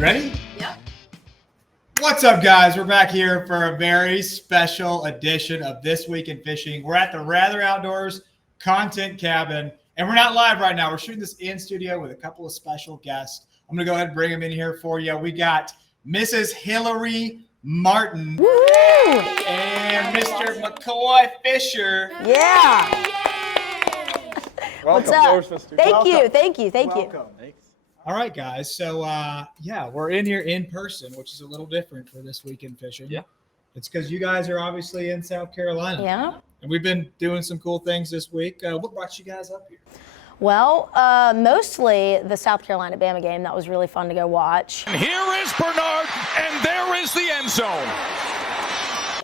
You ready? Yep. What's up, guys? We're back here for a very special edition of This Week in Fishing. We're at the Rather Outdoors Content Cabin, and we're not live right now. We're shooting this in studio with a couple of special guests. I'm going to go ahead and bring them in here for you. We got Mrs. Hilary Martin and Mr. McCoy Fisher. Yeah. Welcome. What's up? Thank you. Welcome. Thanks. All right, guys. So, we're in here in person, which is a little different for This Week in Fishing. Yeah. It's because you guys are obviously in South Carolina. Yeah. And we've been doing some cool things this week. What brought you guys up here? Well, mostly the South Carolina-Bama game. That was really fun to go watch. And here is Bernard, and there is the end zone.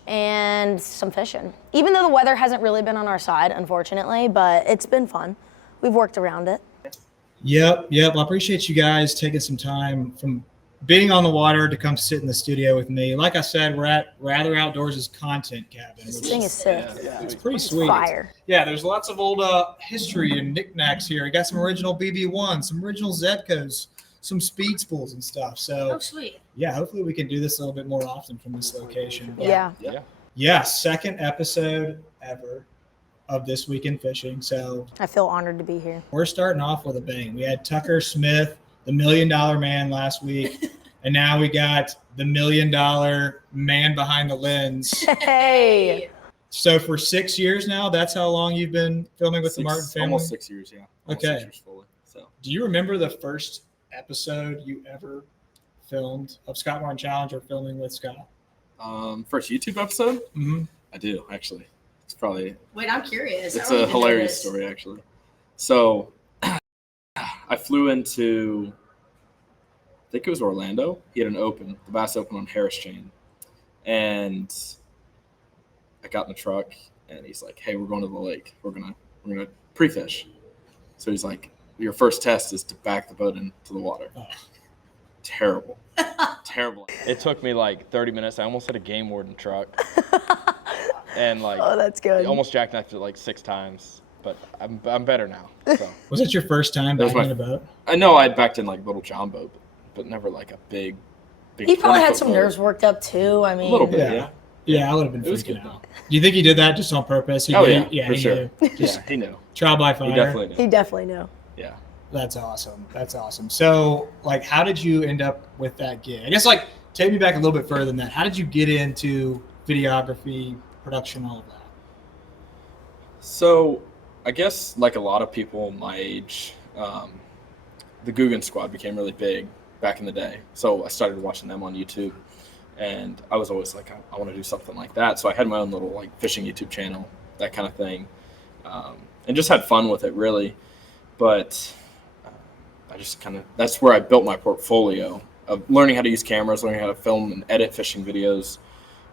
And some fishing. Even though the weather hasn't really been on our side, unfortunately, but it's been fun. We've worked around it. Yep. I appreciate you guys taking some time from being on the water to come sit in the studio with me. Like I said, we're at Rather Outdoors' Content Cabin. This thing is sick. It's pretty sweet. Fire. Yeah, there's lots of old history and knickknacks here. You got some original BB1s, some original Zebcos, some speed spools and stuff. So, Oh, sweet. yeah, hopefully we can do this a little bit more often from this location. Yeah. Yeah, second episode ever of This Week in Fishing. So I feel honored to be here. we're starting off with a bang. We had Tucker Smith, the $1 Million Man last week, and now we got the $1 Million Man behind the lens. Hey. So for 6 years now, that's how long you've been filming with the Martin family? Almost 6 years, yeah. Almost Okay. 6 years fully. So Do you remember the first episode you ever filmed of Scott Martin Challenge or filming with Scott? first YouTube episode? Mm-hmm. I do, actually. It's probably Wait, I'm curious. it's I don't a even know hilarious this. story, actually. So I flew into, I think it was Orlando. He had an open, the Bass Open on Harris Chain. And I got in the truck and he's like, "Hey, we're going to the lake. We're gonna pre-fish." So he's like, "Your first test is to back the boat into the water." Oh. Terrible. Terrible. It took me like 30 minutes. I almost had a game warden truck. And like Oh, that's good. almost jackknifed it like 6 times. But I'm better now. So Was it your first time That was backing my- in a boat? I know I'd backed in like little John boat, but never like a big He probably had 20-foot some boat. nerves worked up too. I mean, A little bit, Yeah. yeah. Yeah, I would have been It was freaking good, out. Do you think he did that just on purpose? He Oh knew- yeah, for he sure. knew. Just Yeah, he knew. trial by fire. He definitely knew. he definitely knew. Yeah. That's awesome. So, like, how did you end up with that gig? I guess, like, take me back a little bit further than that. How did you get into videography, production, all of that? So I guess like a lot of people my age, the Guggen Squad became really big back in the day. So I started watching them on YouTube, and I was always like, I want to do something like that. So I had my own little like fishing YouTube channel, that kind of thing, and just had fun with it really. But I just that's where I built my portfolio of learning how to use cameras, learning how to film and edit fishing videos.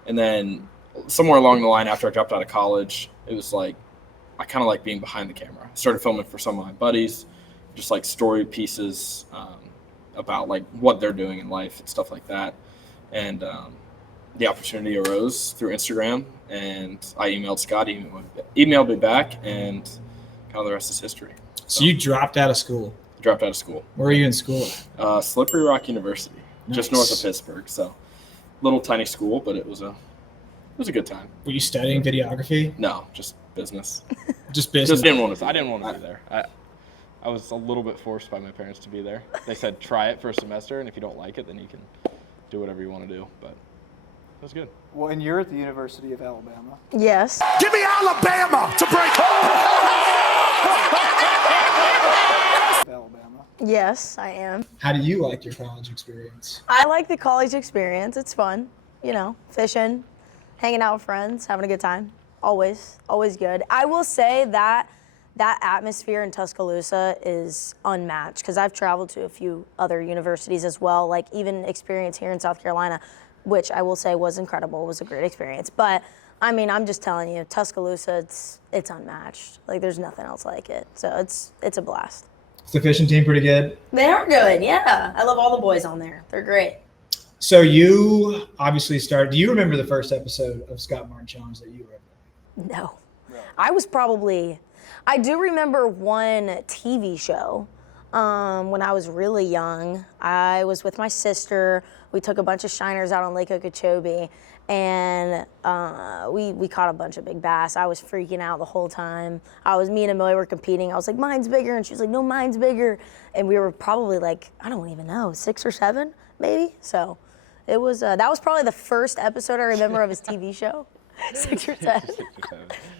And then somewhere along the line after I dropped out of college, it was like, I kind of like being behind the camera. I started filming for some of my buddies, just like story pieces about like what they're doing in life and stuff like that. And the opportunity arose through Instagram, and I emailed Scott, he emailed me back, and kind of the rest is history. So you dropped out of school. Dropped out of school. Where are you in school? Slippery Rock University, just north of Pittsburgh. So little tiny school, but it was a good time. Were you studying videography? No, just business. Just business? I didn't want to be there. I was a little bit forced by my parents to be there. They said try it for a semester, and if you don't like it, then you can do whatever you want to do. But it was good. Well, and you're at the University of Alabama. Yes. Give me Alabama to break. Alabama. Yes, I am. How do you like your college experience? I like the college experience. It's fun. You know, fishing, hanging out with friends, having a good time. Always good. I will say that atmosphere in Tuscaloosa is unmatched because I've traveled to a few other universities as well, like even experience here in South Carolina, which I will say was incredible. It was a great experience. But I mean, I'm just telling you, Tuscaloosa, it's unmatched. Like there's nothing else like it. So it's a blast. Is the fishing team pretty good? They are good, yeah. I love all the boys on there. They're great. So you obviously started. Do you remember the first episode of Scott Martin Challenge that you were in? No. I do remember one TV show When I was really young, I was with my sister. We took a bunch of shiners out on Lake Okachobee, and we caught a bunch of big bass. I was freaking out the whole time. Me and Amelia were competing. I was like, mine's bigger, and she was like, no, mine's bigger. And we were probably like, I don't even know, 6 or 7, maybe. So it was that was probably the first episode I remember of his TV show. 6 or 7.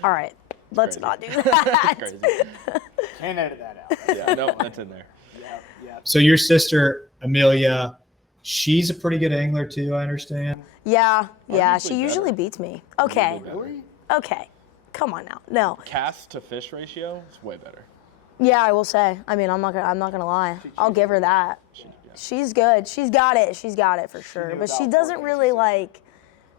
All right, let's not do that. Crazy. Can't edit that out. Yeah, no, that's in there. Yeah. So your sister Amelia, she's a pretty good angler too, I understand. Yeah, Arguably she usually better. beats me. Okay, Really? okay, come on now. No, Cast to fish ratio is way better. yeah, I will say. I mean, I'm not gonna lie. I'll give her that. She's good. She's got it. She's got it for sure. knew But she about doesn't four really days.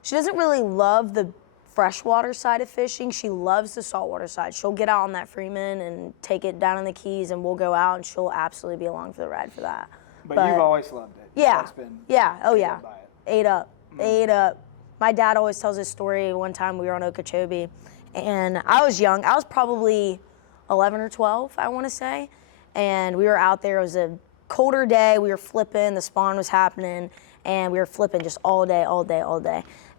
she doesn't really love the freshwater side of fishing. She loves the saltwater side. She'll get out on that Freeman and take it down in the Keys, and we'll go out, and she'll absolutely be along for the ride for that. But you've always loved it. You've Yeah, always been yeah, oh yeah. by it. Ate up. My dad always tells this story. One time we were on Okachobee, and I was young. I was probably 11 or 12, I want to say. And we were out there. It was a colder day. We were flipping. The spawn was happening, and we were flipping just all day.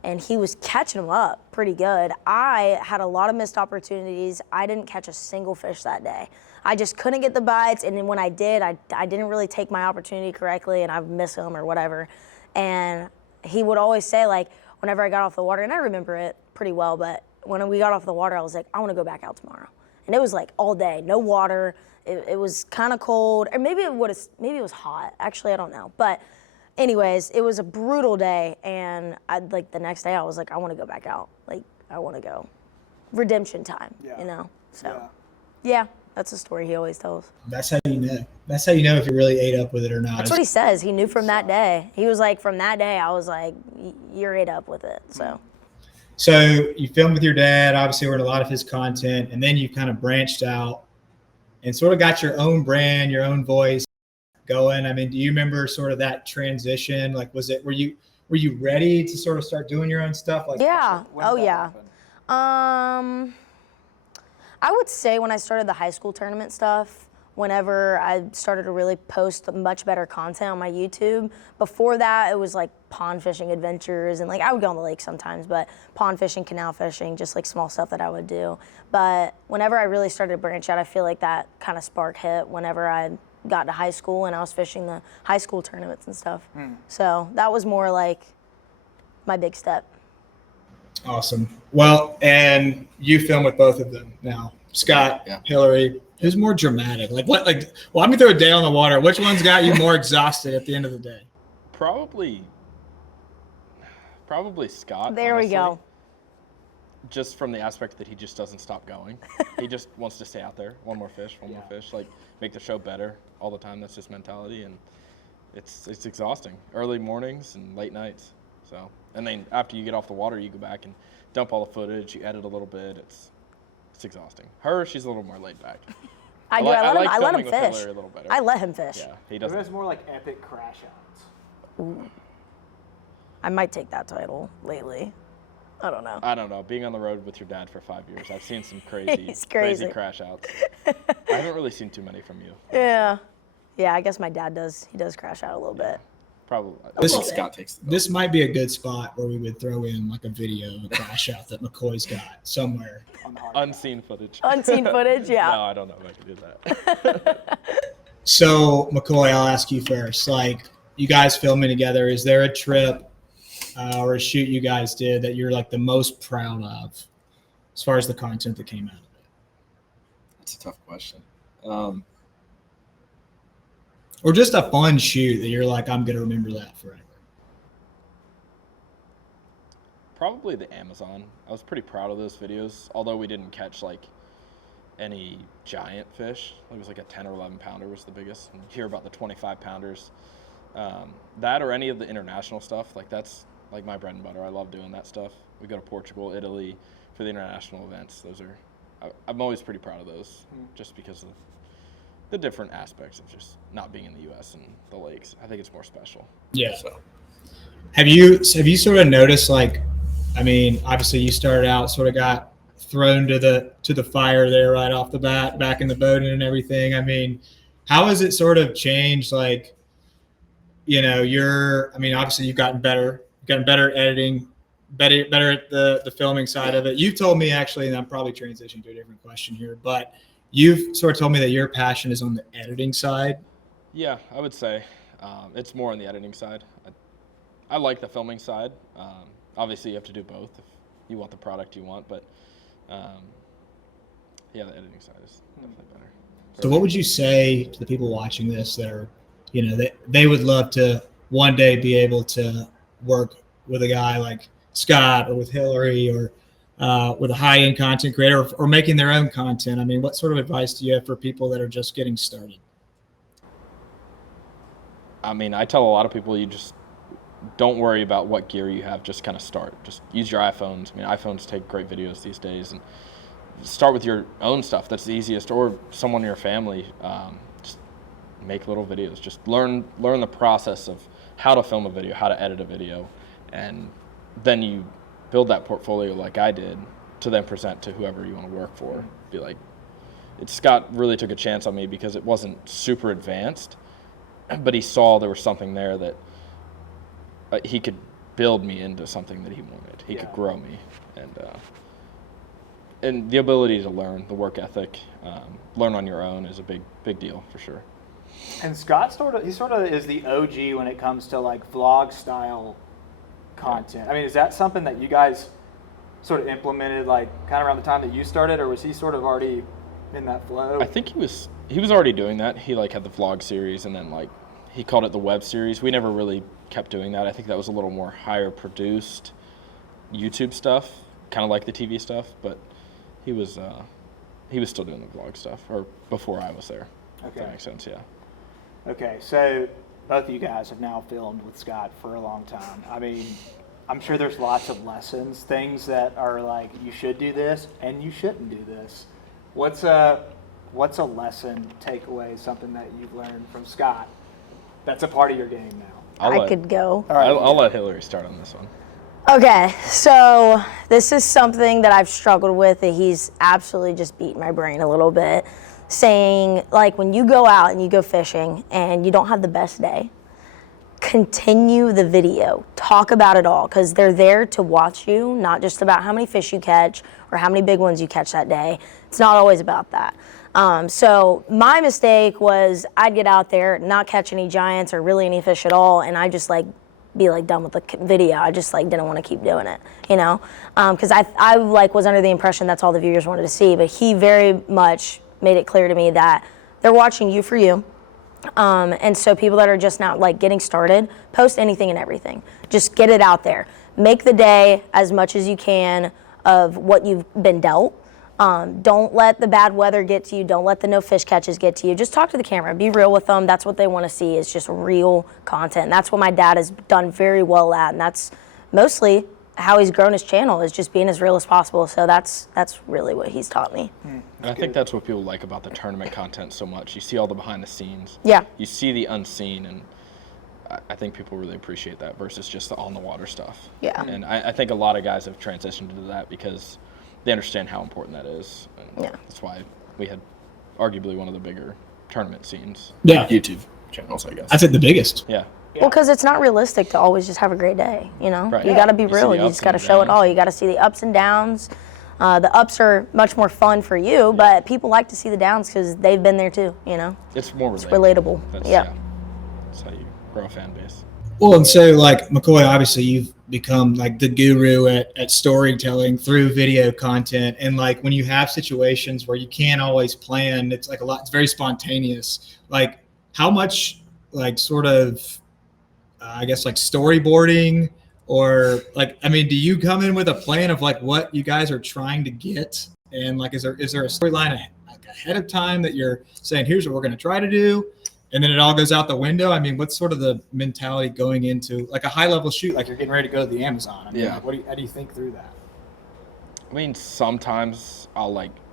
And he was catching them up pretty good. I had a lot of missed opportunities. I didn't catch a single fish that day. I just couldn't get the bites, and then when I did, I didn't really take my opportunity correctly, and I missed them or whatever. And he would always say, like, whenever I got off the water, and I remember it pretty well, but when we got off the water, I was like, I want to go back out tomorrow. And it was like all day, no water. It was kind of cold, or maybe it was hot. Actually, I don't know. But anyways, it was a brutal day, and the next day I was like, I want to go back out. Like, I want to go. Redemption time, you know? So, yeah, that's a story he always tells. That's how you know. That's how you know if you really ate up with it or not. That's what he says. He knew from that day. He was like, from that day, I was like, you're ate up with it, so. So you filmed with your dad, obviously we're in a lot of his content, and then you kind of branched out and sort of got your own brand, your own voice going. I mean, do you remember sort of that transition? Like, were you ready to sort of start doing your own stuff? Like, Yeah. When Oh, did that yeah. happen? I would say when I started the high school tournament stuff, whenever I started to really post much better content on my YouTube. Before that, it was like pond fishing adventures, and like I would go on the lake sometimes, but pond fishing, canal fishing, just like small stuff that I would do. But whenever I really started to branch out, I feel like that kind of spark hit whenever I got to high school and I was fishing the high school tournaments and stuff. So that was more like my big step. Awesome. Well, and you film with both of them now. Scott, Yeah. Hilary, who's more dramatic? Like what? Like, well, I'm gonna throw a day on the water. Which one's got you more exhausted at the end of the day? Probably Scott. There we go. honestly. Just from the aspect that he just doesn't stop going. He just wants to stay out there. One more fish, like make the show better all the time. That's his mentality, and it's exhausting. Early mornings and late nights. So, and then after you get off the water, you go back and dump all the footage. You edit a little bit. It's exhausting. She's a little more laid back. I like let him filming with fish. Hilary a little better. I let him fish. Yeah, he It doesn't. was more like epic crash outs. I might take that title lately. I don't know. I don't know. Being on the road with your dad for 5 years, I've seen some crazy, He's crazy. crash outs. I haven't really seen too many from you. Yeah. Yeah, I guess my dad does. He does crash out a little bit. Probably. This- I think Scott takes the This might be a good spot where we would throw in like a video of a crash out that McCoy's got somewhere. On the hard unseen footage. Unseen footage, yeah. No, I don't know if I can do that. So McCoy, I'll ask you first. Like, you guys filming together, is there a trip or a shoot you guys did that you're like the most proud of as far as the content that came out of it? That's a tough question. Or just a fun shoot that you're like, I'm going to remember that forever. Probably the Amazon. I was pretty proud of those videos, although we didn't catch like any giant fish. It was like a 10 or 11 pounder was the biggest. And you hear about the 25 pounders. That or any of the international stuff, like that's like my bread and butter. I love doing that stuff. We go to Portugal, Italy for the international events. Those are, I'm always pretty proud of those just because of the different aspects of just not being in the U.S. and the lakes. I think it's more special. Yeah. So Have you sort of noticed, like, I mean, obviously you started out, sort of got thrown to the fire there right off the bat, back in the boat and everything. I mean, how has it sort of changed? Like, I mean, obviously you've gotten better at editing, better at the filming side of it. You've told me actually, and I'm probably transitioning to a different question here, but you've sort of told me that your passion is on the editing side. Yeah, I would say it's more on the editing side. I like the filming side. Obviously, you have to do both if you want the product you want, but yeah, the editing side is definitely better. So what would you say to the people watching this that are, they would love to one day be able to work with a guy like Scott or with Hilary or with a high-end content creator or making their own content? I mean, what sort of advice do you have for people that are just getting started? I mean, I tell a lot of people you just don't worry about what gear you have. Just kind of start. Just use your iPhones. I mean, iPhones take great videos these days, and start with your own stuff. That's the easiest, or someone in your family. Just make little videos. Just learn the process of how to film a video, how to edit a video, and then you build that portfolio like I did to then present to whoever you want to work for. Be like, Scott really took a chance on me because it wasn't super advanced, but he saw there was something there that he could build me into something that he wanted. He could grow me, and the ability to learn, the work ethic, learn on your own is a big deal for sure. And Scott sort of is the OG when it comes to like vlog style content. I mean, is that something that you guys sort of implemented like kind of around the time that you started, or was he sort of already in that flow? I think he was already doing that. He like had the vlog series, and then like he called it the web series. We never really kept doing that. I think that was a little more higher produced YouTube stuff, kind of like the TV stuff, but he was still doing the vlog stuff, or before I was there. Okay. If that makes sense, yeah. Okay, so both of you guys have now filmed with Scott for a long time. I mean, I'm sure there's lots of lessons, things that are like, you should do this and you shouldn't do this. What's a lesson, takeaway, something that you've learned from Scott that's a part of your game now? I could go. All right. I'll let Hilary start on this one. Okay, so this is something that I've struggled with that he's absolutely just beaten my brain a little bit. Saying, like, when you go out and you go fishing and you don't have the best day, continue the video. Talk about it all, because they're there to watch you, not just about how many fish you catch or how many big ones you catch that day. It's not always about that. So my mistake was I'd get out there, not catch any giants or really any fish at all, and I just like be like done with the video. I just like didn't want to keep doing it, because I like was under the impression that's all the viewers wanted to see, but he very much made it clear to me that they're watching you for you. And so people that are just now like getting started, post anything and everything. Just get it out there. Make the day as much as you can of what you've been dealt. Don't let the bad weather get to you. Don't let the no fish catches get to you. Just talk to the camera. Be real with them. That's what they want to see, is just real content. And that's what my dad has done very well at. And that's mostly how he's grown his channel, is just being as real as possible. So that's really what he's taught me. And I think that's what people like about the tournament content so much. You see all the behind the scenes. Yeah. You see the unseen, and I think people really appreciate that versus just the on the water stuff. Yeah. And I think a lot of guys have transitioned into that because they understand how important that is. And Yeah. That's why we had arguably one of the bigger tournament scenes. Yeah. YouTube channels, I guess. I'd say the biggest. Yeah. Well, because it's not realistic to always just have a great day, Right. You got to be You see real. the You ups just got to and show it downs. all. You got to see the ups and downs. The ups are much more fun for you, but people like to see the downs because they've been there too, It's more relatable. That's, Yeah. That's how you grow a fan base. Well, and so like Macoy, obviously you've become like the guru at storytelling through video content. And like when you have situations where you can't always plan, it's like it's very spontaneous. Like how much like sort of, I guess like storyboarding, or like, I mean, do you come in with a plan of like what you guys are trying to get? And like, is there a storyline like ahead of time that you're saying, here's what we're going to try to do, and then it all goes out the window? I mean, what's sort of the mentality going into like a high level shoot, like you're getting ready to go to the Amazon? I mean, Yeah. like, how do you think through that? I mean, sometimes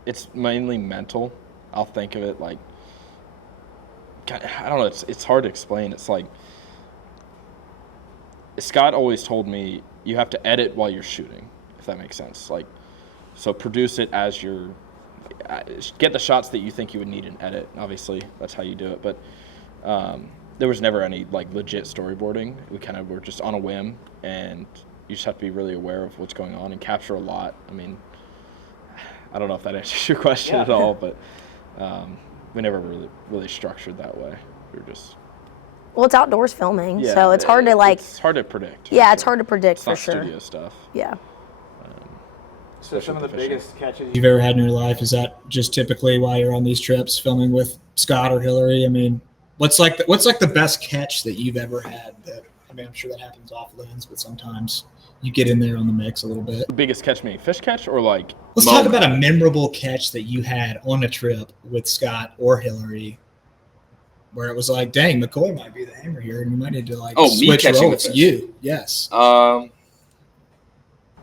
it's mainly mental. I'll think of it like, I don't know, it's hard to explain. It's like, Scott always told me you have to edit while you're shooting, if that makes sense. Like, so produce it as you're get the shots that you think you would need in edit. Obviously, that's how you do it. But there was never any like legit storyboarding. We kind of were just on a whim, and you just have to be really aware of what's going on and capture a lot. I mean, I don't know if that answers your question at all, but we never really structured that way. We were just. Well, it's outdoors filming, so it's hard to like. It's hard to predict. Yeah, it's hard to predict it's for not sure. Studio stuff. Yeah. So some of the biggest catches you've ever had in your life, is that just typically while you're on these trips filming with Scott or Hilary? I mean, what's like the best catch that you've ever had? That, I mean, I'm sure that happens off lens, but sometimes you get in there on the mix a little bit. The biggest catch meaning fish catch or like? Let's talk about a memorable catch that you had on a trip with Scott or Hilary, where it was like, dang, McCoy might be the hammer here, and we might need to like switch roles. You, yes.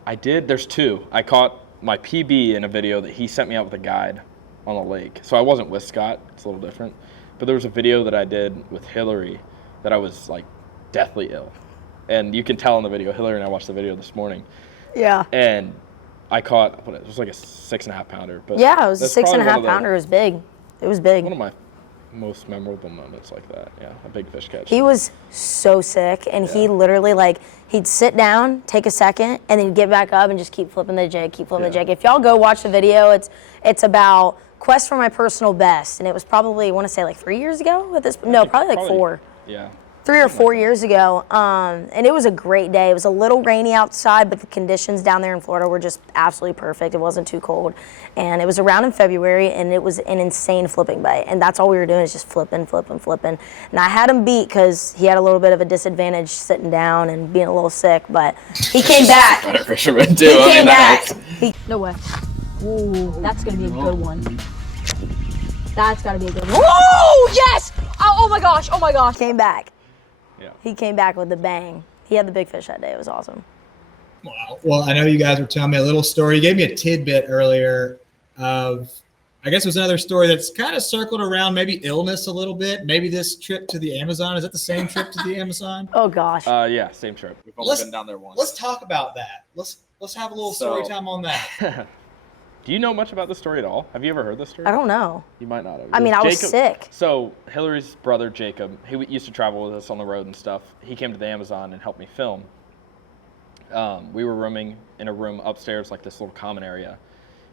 I did. There's two. I caught my PB in a video that he sent me out with a guide on the lake. So I wasn't with Scott. It's a little different. But there was a video that I did with Hilary that I was like deathly ill. And you can tell in the video. Hilary and I watched the video this morning. Yeah. And I caught, it was like a 6.5 pounder. But yeah, it was a that's 6.5 pounder. It was big. It was big. One of my most memorable moments like that. Yeah, a big fish catch. He was so sick, and he literally like he'd sit down, take a second, and then he'd get back up and just keep flipping the jig, the jig. If y'all go watch the video, it's about quest for my personal best, and it was probably, I want to say like 3 years ago at this. No, probably like 4. Yeah. 3 or 4 years ago, and it was a great day. It was a little rainy outside, but the conditions down there in Florida were just absolutely perfect. It wasn't too cold, and it was around in February, and it was an insane flipping bite, and that's all we were doing is just flipping. And I had him beat because he had a little bit of a disadvantage sitting down and being a little sick, but he came back. Better fisherman too. He came back. No way. Ooh, that's gonna be a good one. That's gotta be a good one. Oh yes! Oh my gosh! Came back. Yeah. He came back with a bang. He had the big fish that day. It was awesome. Wow. Well, I know you guys were telling me a little story. You gave me a tidbit earlier of, I guess it was another story that's kind of circled around maybe illness a little bit. Maybe this trip to the Amazon. Is that the same trip to the Amazon? Oh gosh. Yeah, same trip. We've only been down there once. Let's talk about that. Let's have a little story time on that. Do you know much about this story at all? Have you ever heard this story? I don't know. You might not have. I mean, I was sick. So Hilary's brother, Jacob, he used to travel with us on the road and stuff. He came to the Amazon and helped me film. We were rooming in a room upstairs, like this little common area.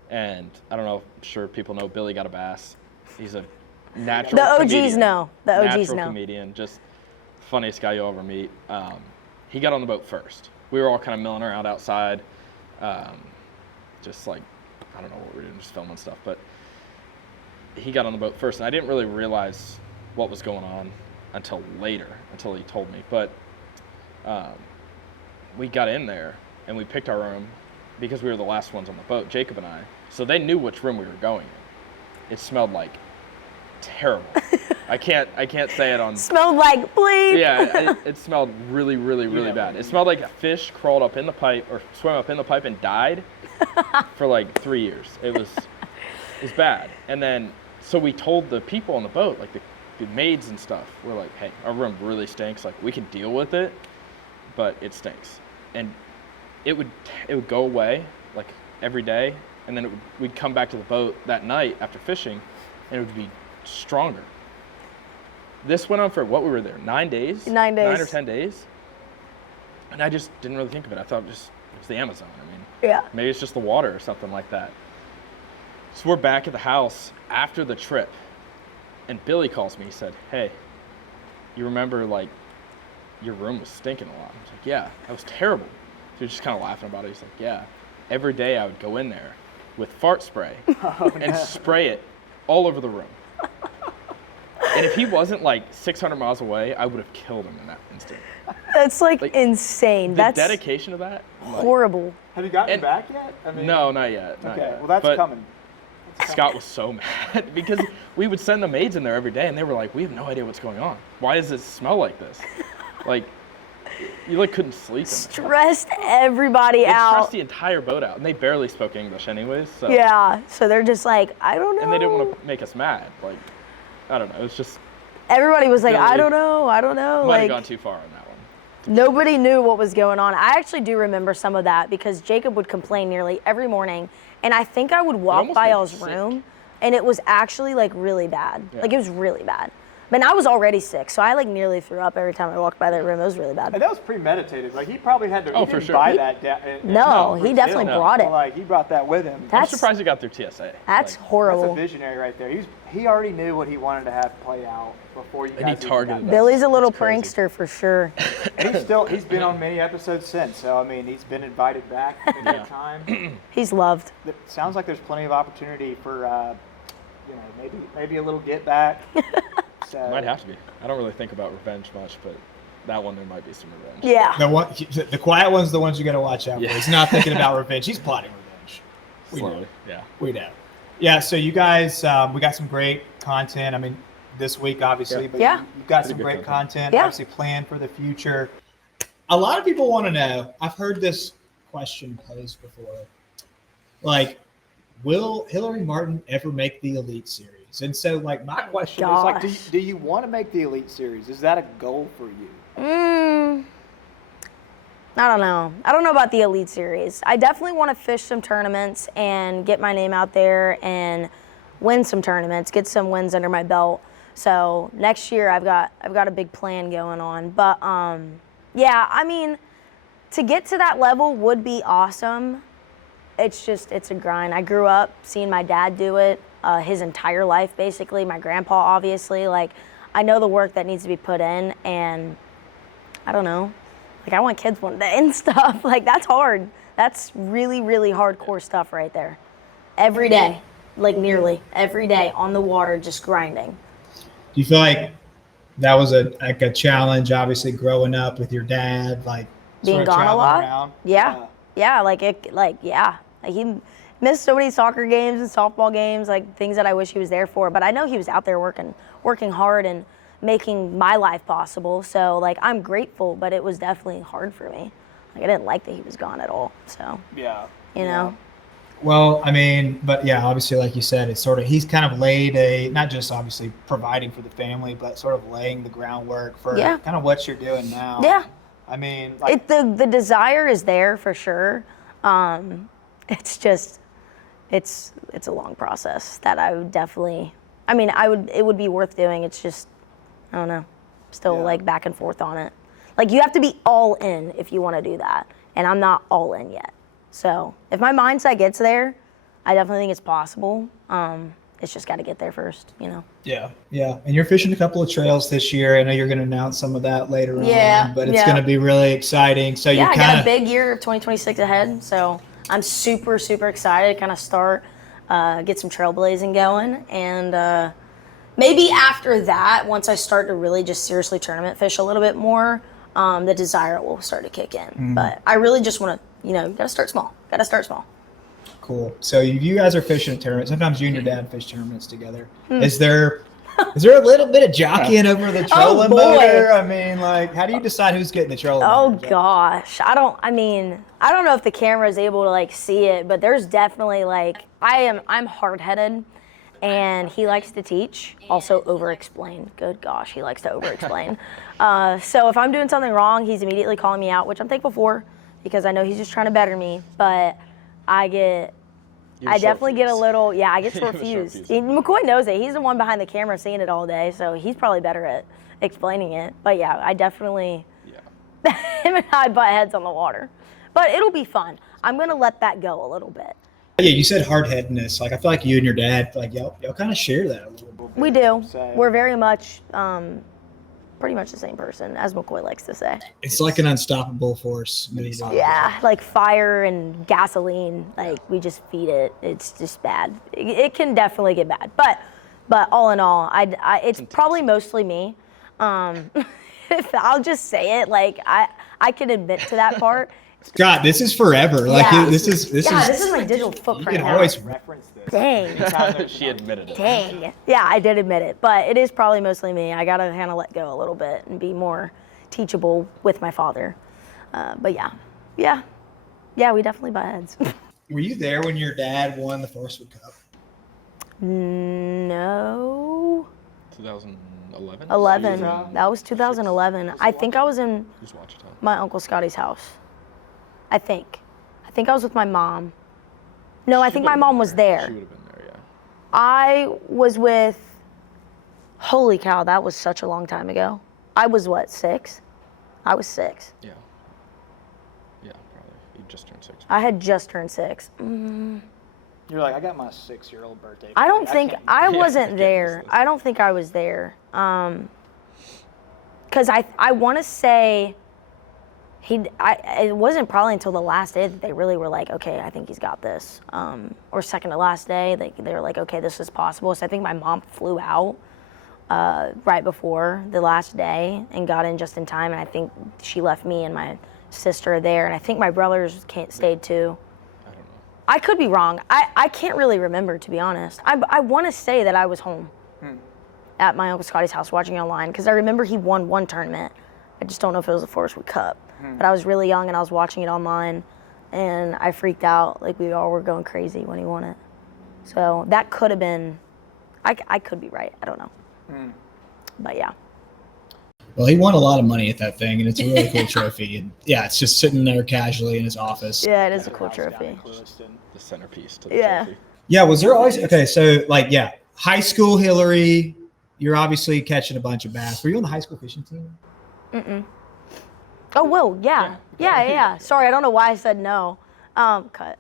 And I don't know, I'm sure people know Billy Got a Bass. He's a natural The OGs comedian. know. The OGs natural know. comedian, just funniest guy you'll ever meet. He got on the boat first. We were all kind of milling around outside, just like, I don't know what we were doing, just filming stuff. But he got on the boat first, and I didn't really realize what was going on until later, until he told me. But we got in there, and we picked our room because we were the last ones on the boat, Jacob and I. So they knew which room we were going in. It smelled like terrible. I can't say it on. Smelled like bleep. Yeah, it smelled really, really, really bad. It smelled like a fish crawled up in the pipe or swam up in the pipe and died for like 3 years. It was bad. And then, so we told the people on the boat, like the maids and stuff, we're like, hey, our room really stinks. Like, we can deal with it, but it stinks. And it would go away like every day, and then we'd come back to the boat that night after fishing, and it would be stronger. This went on for what, we were there 9 days? 9 days. 9 or 10 days. And I just didn't really think of it. I thought it was the Amazon. I mean, Yeah. maybe it's just the water or something like that. So we're back at the house after the trip, and Billy calls me. He said, hey, you remember, like, your room was stinking a lot? I was like, yeah, that was terrible. So he was just kind of laughing about it. He's like, yeah, every day I would go in there with fart spray and spray it all over the room. And if he wasn't like 600 miles away, I would have killed him in that instant. That's like insane. The That's dedication of that. horrible. Have you gotten And- back yet? I mean, No, not yet. Not Okay, yet. well that's But coming. Scott was so mad because we would send the maids in there every day, and they were like, we have no idea what's going on. Why does it smell like this? Like, you like couldn't sleep in there. Stressed everybody It out. stressed the entire boat out, and they barely spoke English anyways. So. Yeah. So they're just like, I don't know. And they didn't want to make us mad. Like, I don't know. It was just Everybody was like, Billy I don't know. might have Like, gone too far on that one. nobody knew what was going on. I actually do remember some of that because Jacob would complain nearly every morning, and I think I would walk almost by made you y'all's sick. room, and it was actually like really bad. Yeah. Like it was really bad. But I was already sick, so I like nearly threw up every time I walked by that room. It was really bad. And that was premeditated. Like, he probably had to. Oh, he for didn't sure. buy He- that. No, he definitely brought it. Like, he brought that with him. I'm That's surprised he got through TSA. that's Like, That's a horrible. visionary right there. He already knew what he wanted to have play out before you guys And he even targeted got us. Billy's a little It's crazy. prankster for sure. there. He's been on many episodes since. So I mean, he's been invited back in that time. He's loved. It sounds like there's plenty of opportunity for maybe a little get back. So Might have to be. I don't really think about revenge much, but that one there might be some revenge. Yeah. The quiet one's the ones you got to watch out for. Yeah. He's not thinking about revenge. He's plotting revenge. We know. Slowly. Yeah. We know. Yeah. So you guys, we got some great content. I mean, this week obviously, Yeah. but Yeah. you've got Pretty some good great content. content. Yeah. Obviously, planned for the future. A lot of people want to know. I've heard this question posed before. Like, will Hilary Martin ever make the Elite Series? And so, like, my question It's like, Gosh. do you want to make the Elite Series? Is that a goal for you? I don't know. I don't know about the Elite Series. I definitely want to fish some tournaments and get my name out there and win some tournaments, get some wins under my belt. So next year I've got a big plan going on. But yeah, I mean, to get to that level would be awesome. It's a grind. I grew up seeing my dad do it his entire life, basically. My grandpa, obviously. Like, I know the work that needs to be put in, and I don't know. Like, I want kids one day and stuff. Like, that's hard. That's really, really hardcore stuff right there. Every day, like nearly every day on the water, just grinding. Do you feel like that was a challenge, obviously, growing up with your dad, like Being sort of gone a traveling lot? around? Yeah. Like, he missed so many soccer games and softball games, like things that I wish he was there for. But I know he was out there working hard and making my life possible. So, like, I'm grateful, but it was definitely hard for me. Like, I didn't like that he was gone at all. So, Yeah. you know. Well, I mean, but yeah, obviously, like you said, it's sort of, he's kind of laid not just obviously providing for the family, but sort of laying the groundwork for Yeah. kind of what you're doing now. Yeah. I mean, like, The desire is there for sure. It's just, it's a long process that I would definitely, it would be worth doing. It's just, I don't know, still like back and forth on it. Like, you have to be all in if you want to do that. And I'm not all in yet. So if my mindset gets there, I definitely think it's possible. It's just got to get there first, you know? yeah. And you're fishing a couple of trails this year. I know you're going to announce some of that later Yeah, on, but it's yeah. going to be really exciting. So Yeah, you I got kind a of, big year of 2026 ahead, so I'm super, super excited to kind of start, get some trailblazing going, and maybe after that, once I start to really just seriously tournament fish a little bit more, the desire will start to kick in. But I really just want to, gotta start small. cool. So you guys are fishing a tournament. Sometimes you and your dad fish tournaments together. Is there a little bit of jockeying over the trolling boy. motor? I mean, like, how do you decide who's getting the trolling Oh motor? gosh, I don't know if the camera is able to like see it, but there's definitely like, I'm hard-headed, and he likes to teach, also over-explain. Good gosh, he likes to over-explain. So if I'm doing something wrong, he's immediately calling me out, which I'm thankful for, because I know he's just trying to better me, but I definitely get a little, I get short fused. McCoy knows it. He's the one behind the camera seeing it all day, so he's probably better at explaining it. But yeah, I definitely, him and I butt heads on the water. But it'll be fun. I'm going to let that go a little bit. Yeah, you said hard-headedness. Like, I feel like you and your dad, like, y'all kind of share that a little bit. We do. So- We're very much, pretty much the same person, as McCoy likes to say. It's like an unstoppable force. Yeah, like fire and gasoline, like we just feed it. It's just bad. It can definitely get bad, but all in all, it's probably mostly me. If I'll just say it, like I can admit to that part. God, this is forever. Like, Yeah. this is my digital you footprint can now. always Reference this. Dang. She admitted it. Dang. Yeah, I did admit it, but it is probably mostly me. I gotta kind of let go a little bit and be more teachable with my father. But yeah, we definitely butt heads. Were you there when your dad won the Forestwood Cup? No. 2011? 11. That was 2011. I think I was in Who's watching time? my Uncle Scotty's house. I think I was with my mom. No, I think my mom was She there. would have been there, yeah. I was with, holy cow, that was such a long time ago. I was what, 6? I was 6. Yeah. Yeah, probably. You just turned 6. I had just turned 6. You're like, I got my 6-year-old birthday. I don't party. think, can't- I Yeah, wasn't can't there. miss this. I don't think I was there. Because I want to say, it wasn't probably until the last day that they really were like, okay, I think he's got this. Or second to last day, they were like, okay, this is possible. So I think my mom flew out right before the last day and got in just in time. And I think she left me and my sister there. And I think my brothers stayed too. I don't know. I could be wrong. I can't really remember, to be honest. I want to say that I was home at my Uncle Scotty's house watching it online because I remember he won one tournament. I just don't know if it was the Forest Wood Cup. But I was really young and I was watching it online and I freaked out. Like we all were going crazy when he won it. So that could have been, I could be right. I don't know. But yeah. Well, he won a lot of money at that thing, and it's a really cool trophy. And yeah, it's just sitting there casually in his office. Yeah, it is a cool House down trophy. in Clewiston. The centerpiece to the Yeah. trophy. Yeah, was there always okay? So like, yeah, high school Hilary, you're obviously catching a bunch of bass. Were you on the high school fishing team? Oh, whoa, yeah. Yeah. Sorry, I don't know why I said no. Cut.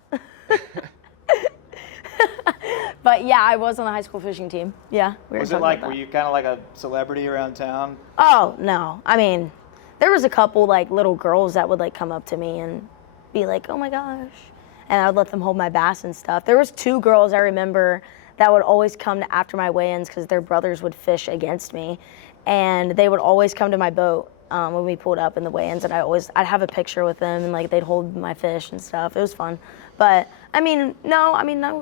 But yeah, I was on the high school fishing team. Yeah. We Was it talking like, about were that. you kind of like a celebrity around town? Oh, no. I mean, there was a couple like little girls that would like come up to me and be like, oh my gosh. And I would let them hold my bass and stuff. There was 2 girls I remember that would always come to after my weigh-ins because their brothers would fish against me. And they would always come to my boat when we pulled up in the weigh-ins. And I'd have a picture with them and like they'd hold my fish and stuff. It was fun. But no,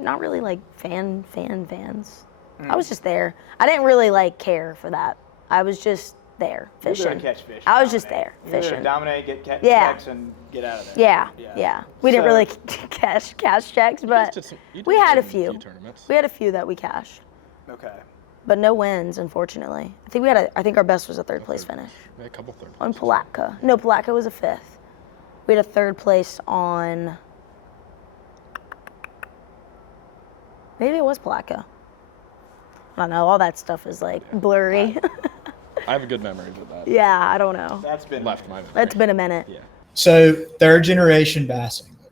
not really like fans. I was just there. I didn't really like care for that. I was just there You're fishing. going to catch fish. I was just dominate. there You're fishing. gonna dominate, get catch Yeah. checks, and get out of there. Yeah. We didn't So- really cash checks, but You we did had a win few. tournaments. We had a few that we cashed, Okay. but no wins, unfortunately. I think our best was a 3rd place finish We had a couple third on places. Palatka. No, Palatka was a 5th. We had a 3rd place on. Maybe it was Palatka. I don't know. All that stuff is like blurry. I have a good memory of that. Yeah, I don't know. That's been Left my memory. It's been a minute. Yeah. So 3rd generation bass angler.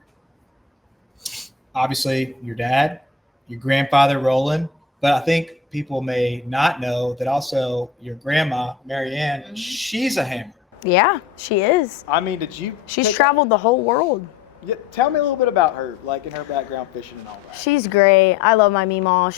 Obviously, your dad, your grandfather Roland, but I think people may not know that also your grandma Maryanne, she's a hammer. Yeah, she is. I mean, did you? She's pick- traveled the whole world. Yeah, tell me a little bit about her, like in her background fishing and all that. She's great. I love my Meemaw.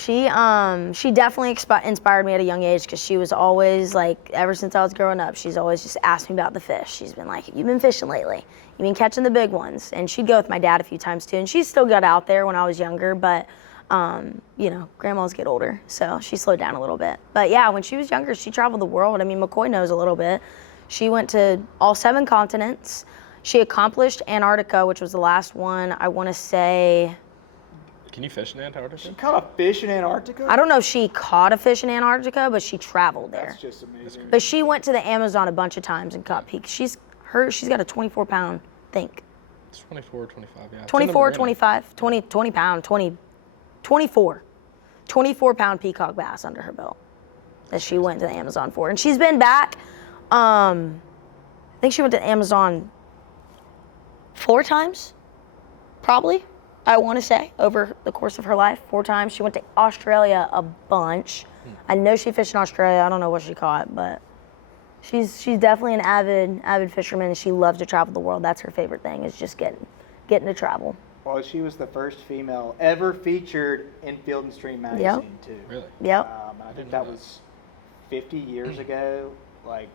She definitely inspired me at a young age because she was always like, ever since I was growing up, she's always just asked me about the fish. She's been like, you've been fishing lately. You've been catching the big ones. And she'd go with my dad a few times too. And she still got out there when I was younger, but grandmas get older, so she slowed down a little bit. But yeah, when she was younger, she traveled the world. I mean, McCoy knows a little bit. She went to all 7 continents. She accomplished Antarctica, which was the last one, I want to say. Can you fish in Antarctica? She caught a fish in Antarctica? I don't know if she caught a fish in Antarctica, but she traveled there. That's just amazing. But she went to the Amazon a bunch of times and caught peaks. She's got a 24-pound, think. It's 24, 25, yeah. It's in the 24, marina. 25, 20 pound, 24. 24-pound peacock bass under her belt that she went to the Amazon for. And she's been back, I think she went to Amazon 4 times, probably, I want to say, over the course of her life, 4 times. She went to Australia a bunch. I know she fished in Australia. I don't know what she caught, but she's definitely an avid fisherman, and she loves to travel the world. That's her favorite thing, is just getting to travel. Well, she was the first female ever featured in Field and Stream magazine, too. Really? Yep. I think that was 50 years ago, like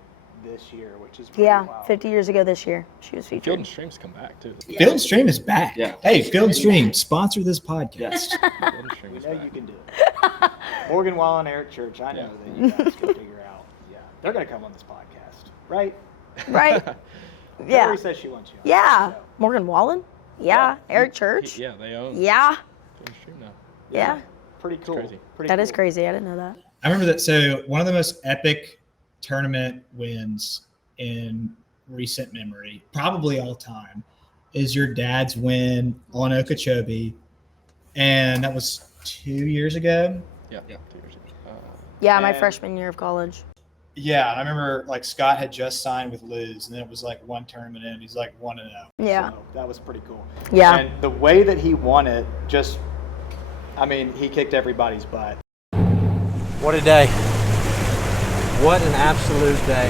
this year, which is pretty Yeah, wild. 50 years ago this year, she was Field featured. and Stream's come back too. Field and Stream is back. Yeah. Hey, Field and Stream, sponsor this podcast. Yes. Field and Stream We is know back. you can do it. Morgan Wallen, Eric Church, I know that you guys can figure out. Yeah, they're going to come on this podcast, right? Right? Yeah. Hillary says she wants you on. Yeah. So, Morgan Wallen? Yeah. Eric Church? Yeah, they own Yeah. Field and Stream now. Yeah. pretty cool. crazy. Pretty That cool. is crazy. I didn't know that. I remember that. So one of the most epic tournament wins in recent memory, probably all time, is your dad's win on Okachobee. and that was 2 years ago. Yeah, 2 years ago. Yeah, my And- freshman year of college. Yeah, I remember like Scott had just signed with Luz, and then it was like one tournament in, he's like 1-0. Yeah. So that was pretty cool. Yeah. And the way that he won it, he kicked everybody's butt. What a day. What an absolute day.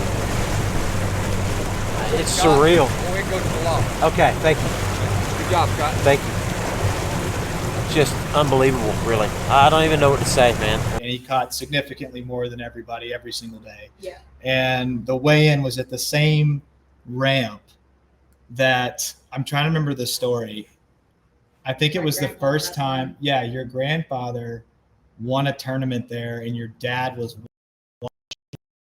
It's surreal. We'll go to the law. Okay, thank you. Good job, Scott. Thank you. Just unbelievable, really. I don't even know what to say, man. And he caught significantly more than everybody every single day. Yeah. And the weigh-in was at the same ramp that I'm trying to remember the story. I think it was the first time. Yeah, your grandfather won a tournament there, and your dad was watching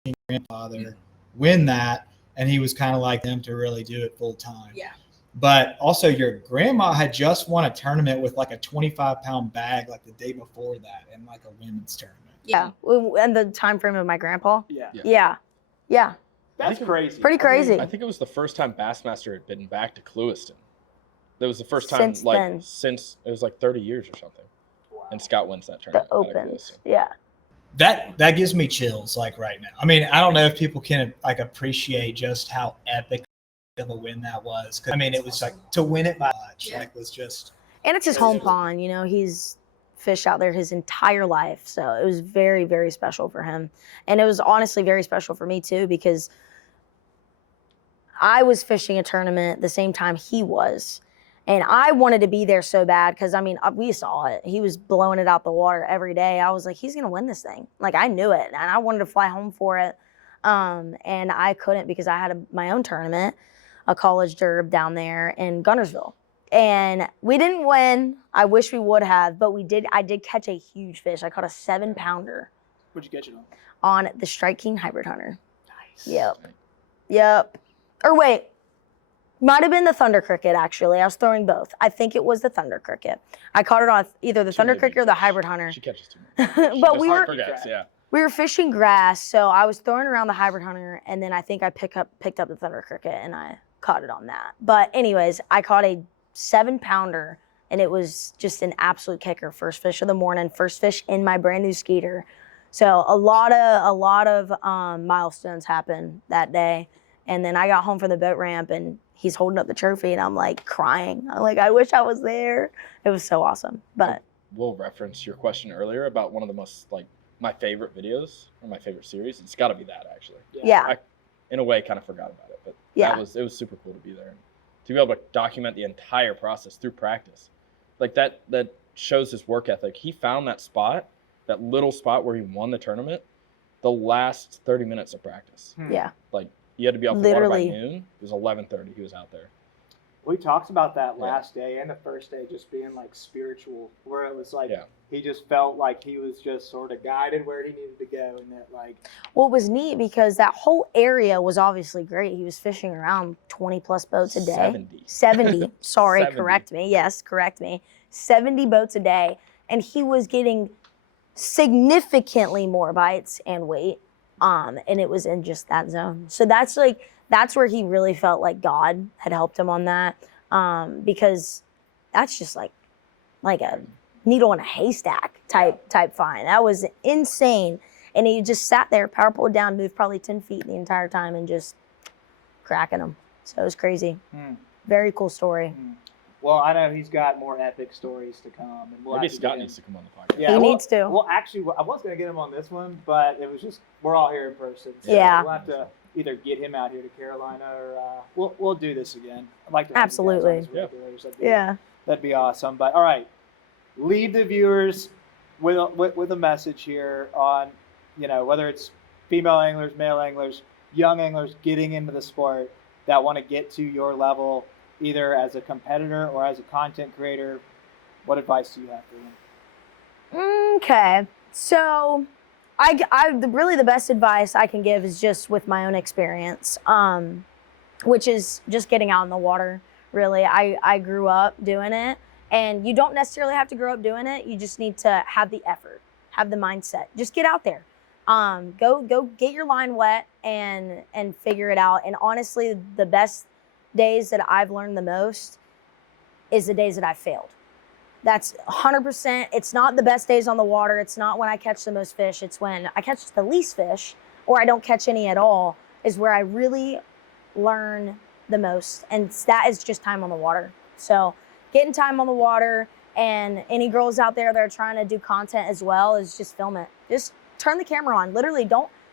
your grandfather win that, and he was kind of like them to really do it full time. Yeah. But also, your grandma had just won a tournament with like a 25-pound bag like the day before that in like a women's tournament. Yeah. And the time frame of my grandpa. Yeah. Yeah. That's crazy. Pretty crazy. I think it was the first time Bassmaster had been back to Clewiston. That was the first time since it was like 30 years or something. Wow. And Scott wins that The tournament. out of Opens. Clewiston. Yeah. That gives me chills like right now. I mean, I don't know if people can like appreciate just how epic of a win that was. 'Cause, I mean, it was like to win it by much, like was just. And it's his home pond, you know, he's fished out there his entire life. So it was very, very special for him. And it was honestly very special for me too, because I was fishing a tournament the same time he was. And I wanted to be there so bad because, I mean, we saw it. He was blowing it out the water every day. I was like, he's going to win this thing. Like, I knew it. And I wanted to fly home for it. And I couldn't because I had my own tournament, a college derb down there in Guntersville. And we didn't win. I wish we would have, but we did. I did catch a huge fish. I caught a 7-pounder What'd you catch it on? on the Strike King Hybrid Hunter. Nice. Yep. Or wait, might have been the Thunder Cricket, actually. I was throwing both. I think it was the Thunder Cricket. I caught it on either the Thunder Cricket or the Hybrid Hunter. She catches too much. But we were Forgets, yeah. we were fishing grass, so I was throwing around the Hybrid Hunter, and then I think I picked up the Thunder Cricket, and I caught it on that. But anyways, I caught a 7-pounder, and it was just an absolute kicker. First fish of the morning, first fish in my brand new Skeeter. So a lot of milestones happened that day. And then I got home from the boat ramp, and he's holding up the trophy, and I'm like crying. I'm like, I wish I was there. It was so awesome. But We'll reference your question earlier about one of the most, like, my favorite videos or my favorite series. It's got to be that, actually. yeah. I, in a way, kind of forgot about it, but Yeah. it was super cool to be there. And to be able to document the entire process through practice. Like, that shows his work ethic. He found that spot, that little spot where he won the tournament, the last 30 minutes of practice. Yeah. Like, you had to be off the water by Literally. noon. It was 11:30. He was out there. We talked about that last day and the first day just being like spiritual, where it was like he just felt like he was just sort of guided where he needed to go, and that like. Well, it was neat because that whole area was obviously great. He was fishing around 20 plus boats a day. 70. Sorry, 70. correct me. Yes, correct me. 70 boats a day. And he was getting significantly more bites and weight. And it was in just that zone. So that's where he really felt like God had helped him on that. Because that's just like a needle in a haystack type find. That was insane. And he just sat there, power pulled down, moved probably 10 feet the entire time, and just cracking them. So it was crazy. Very cool story. Well, I know he's got more epic stories to come, and we'll Maybe have to Scott get him. needs to come on the podcast. Yeah, He needs to. Well, actually, I was going to get him on this one, but it was just we're all here in person. So Yeah. we'll have to either get him out here to Carolina, or we'll do this again. I'd like to have you guys on Absolutely. as regulars. Yeah. That'd be awesome. But all right, leave the viewers with a message here on, whether it's female anglers, male anglers, young anglers getting into the sport that want to get to your level, either as a competitor or as a content creator. What advice do you have for them? Okay. So really the best advice I can give is just with my own experience, which is just getting out in the water. Really, I grew up doing it, and you don't necessarily have to grow up doing it. You just need to have the effort, have the mindset. Just get out there. Go get your line wet and figure it out. And honestly, the best days that I've learned the most is the days that I failed. That's 100%. It's not the best days on the water. It's not when I catch the most fish. It's when I catch the least fish or I don't catch any at all is where I really learn the most. And that is just time on the water. So getting time on the water, and any girls out there that are trying to do content as well, is just film it. Just turn the camera on. Literally,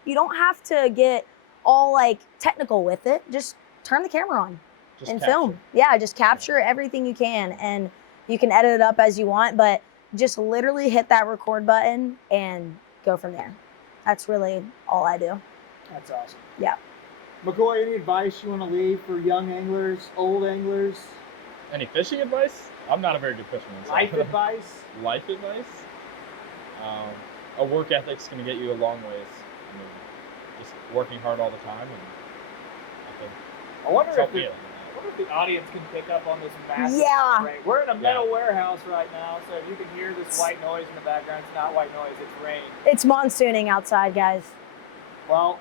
you don't have to get all like technical with it. Just turn the camera on and film. Yeah, just capture everything you can, and you can edit it up as you want, but just literally hit that record button and go from there. That's really all I do. That's awesome. Yeah. McCoy, any advice you want to leave for young anglers, old anglers? Any fishing advice? I'm not a very good fisherman. So. Life advice? Life advice? A work ethic's going to get you a long ways. I mean, just working hard all the time. And I think I wonder it's if the audience can pick up on this massive rain. We're in a metal warehouse right now, so if you can hear this white noise in the background, it's not white noise, it's rain. It's monsooning outside, guys. Well,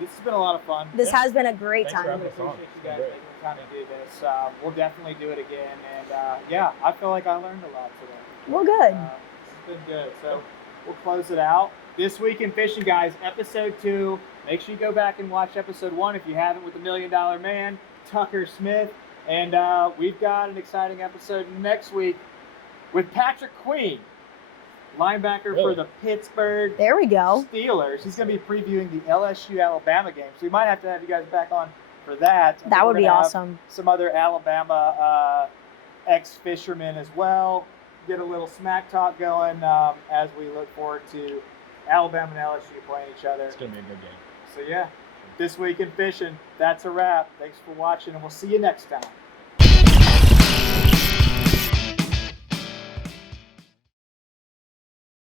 this has been a lot of fun. This has been a great Thanks for time. having us on. Appreciate you guys taking the time to do this. We'll definitely do it again, and yeah, I feel like I learned a lot today. Well, good. This has been good. So we'll close it out. This Week in Fishing, guys, episode 2. Make sure you go back and watch episode 1 if you haven't, with the $1 Million Man, Tucker Smith. And we've got an exciting episode next week with Patrick Queen, linebacker for the Pittsburgh There we go. Steelers. He's going to be previewing the LSU Alabama game. So we might have to have you guys back on for that. And That we're would be gonna have awesome. some other Alabama ex-fishermen as well. Get a little smack talk going as we look forward to Alabama and LSU playing each other. It's going to be a good game. So yeah, This Week in Fishing, that's a wrap. Thanks for watching, and we'll see you next time.